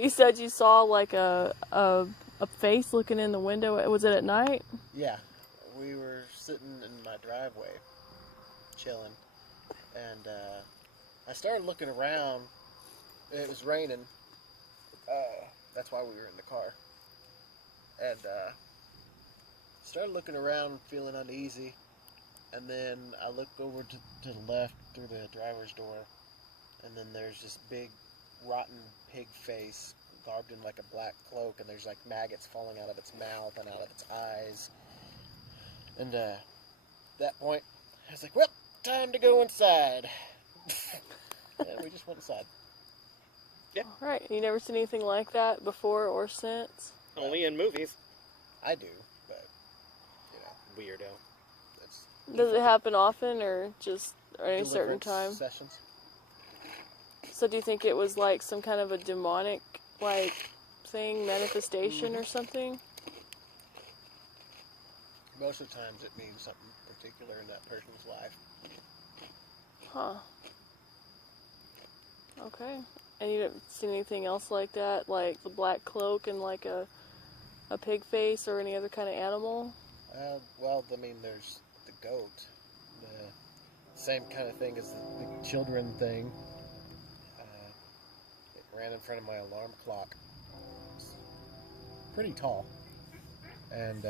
You said you saw like a face looking in the window. Was it at night? Yeah, we were sitting in my driveway, chilling, and I started looking around. It was raining. That's why we were in the car. And started looking around, feeling uneasy. And then I looked over to the left through the driver's door. And then there's this big, rotten pig face, garbed in like a black cloak. And there's like maggots falling out of its mouth and out of its eyes. And at that point, I was like, well, time to go inside. And we just went inside. Yeah. All right. You never seen anything like that before or since? Only in movies. I do, but, you know. Weirdo. Does it happen often or just at any certain Deliverance time? Sessions. So do you think it was like some kind of a demonic, like, thing, manifestation or something? Most of the times it means something particular in that person's life. Huh. Okay. And you haven't seen anything else like that? Like the black cloak and like a pig face or any other kind of animal? Well, I mean, there's the goat. The same kind of thing as the children thing. It ran in front of my alarm clock. It's pretty tall. And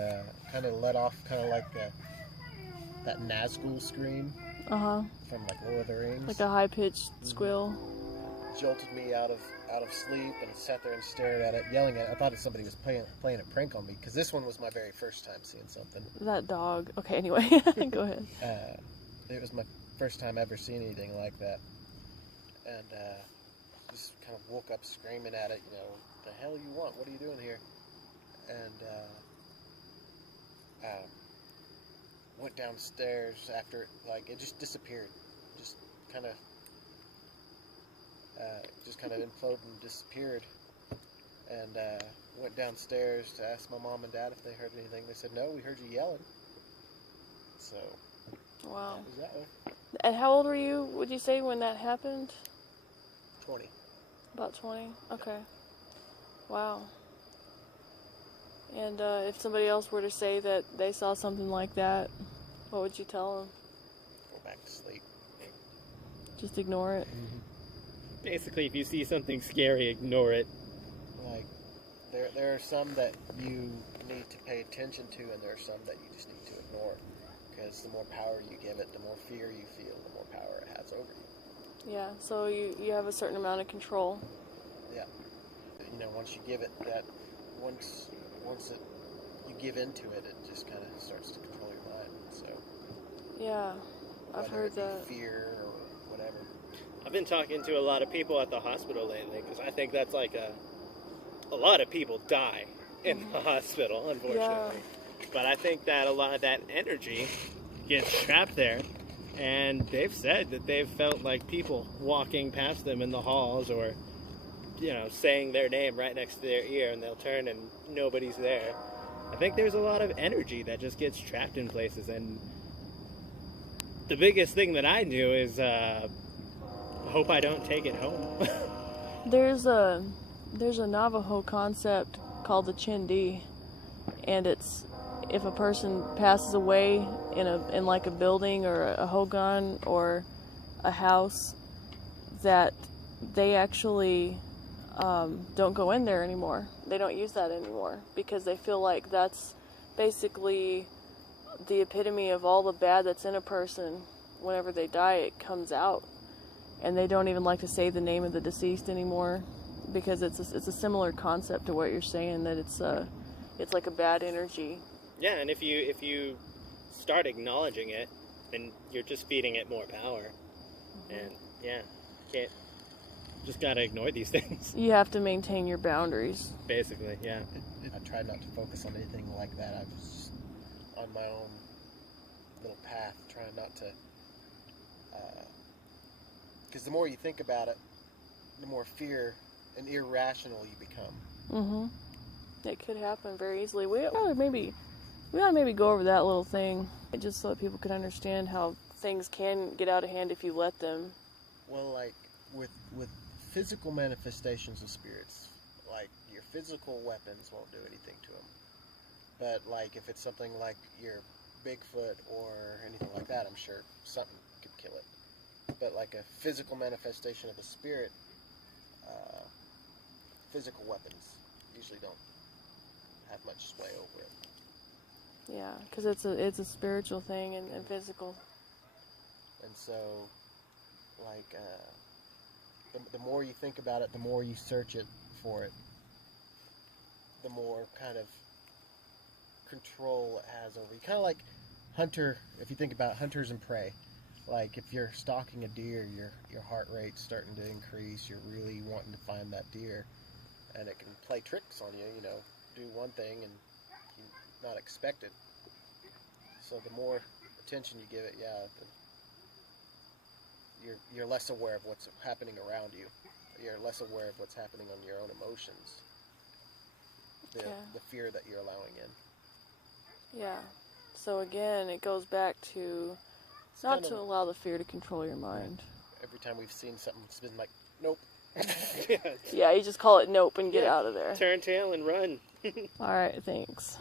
kind of let off kind of like that Nazgul scream. Uh-huh. From like Lord of the Rings. Like a high-pitched squeal. Jolted me out of sleep and sat there and stared at it, yelling at it. I thought somebody was playing a prank on me, because this one was my very first time seeing something. That dog. Okay, anyway, go ahead. It was my first time ever seeing anything like that. And just kind of woke up screaming at it, the hell you want? What are you doing here? And went downstairs after, it just disappeared. Just kind of imploded and disappeared. And went downstairs to ask my mom and dad if they heard anything. They said, no, we heard you yelling. So, wow. It was that way. And how old were you, would you say, when that happened? 20. About 20? Okay. Wow. And if somebody else were to say that they saw something like that, what would you tell them? Go back to sleep. Just ignore it? Mm-hmm. Basically, if you see something scary, ignore it. Like, there are some that you need to pay attention to, and there are some that you just need to ignore. Because the more power you give it, the more fear you feel, the more power it has over you. Yeah, so you have a certain amount of control. Yeah. Once you give it that, once you give into it, it just kind of starts to control your mind. So. Yeah, I've heard that. Fear or whatever. I've been talking to a lot of people at the hospital lately, because I think that's like a lot of people die in the hospital, unfortunately. Yeah. But I think that a lot of that energy gets trapped there, and they've said that they've felt like people walking past them in the halls, or saying their name right next to their ear, and they'll turn and nobody's there. I think there's a lot of energy that just gets trapped in places, and the biggest thing that I do is hope I don't take it home. There's a Navajo concept called the Chindi, and it's if a person passes away in like a building or a hogan or a house, that they actually don't go in there anymore. They don't use that anymore because they feel like that's basically the epitome of all the bad that's in a person. Whenever they die, it comes out. And they don't even like to say the name of the deceased anymore because it's a similar concept to what you're saying, that it's like a bad energy. Yeah, and if you start acknowledging it, then you're just feeding it more power. Mm-hmm. And yeah, just gotta ignore these things. You have to maintain your boundaries. Basically, yeah. I tried not to focus on anything like that. I was on my own little path, trying not to. Because the more you think about it, the more fear and irrational you become. Mm-hmm. It could happen very easily. We ought to maybe go over that little thing, just so that people can understand how things can get out of hand if you let them. Well, like with physical manifestations of spirits, physical weapons won't do anything to them. But like if it's something like your Bigfoot or anything like that, I'm sure something could kill it. But like a physical manifestation of a spirit, physical weapons usually don't have much sway over it. Yeah, because it's a spiritual thing and physical. And so, like, the more you think about it, the more you search it for it, the more kind of control it has over you. Kind of like hunter, if you think about hunters and prey. Like if you're stalking a deer, your heart rate's starting to increase. You're really wanting to find that deer, and it can play tricks on you. You know, do one thing and you not expect it. So the more attention you give it, you're less aware of what's happening around you. You're less aware of what's happening on your own emotions. The fear that you're allowing in. Yeah. So again, it goes back to not to allow the fear to control your mind. Every time we've seen something, it's been like, nope. Yeah, you just call it nope and get out of there. Turn tail and run. All right, thanks.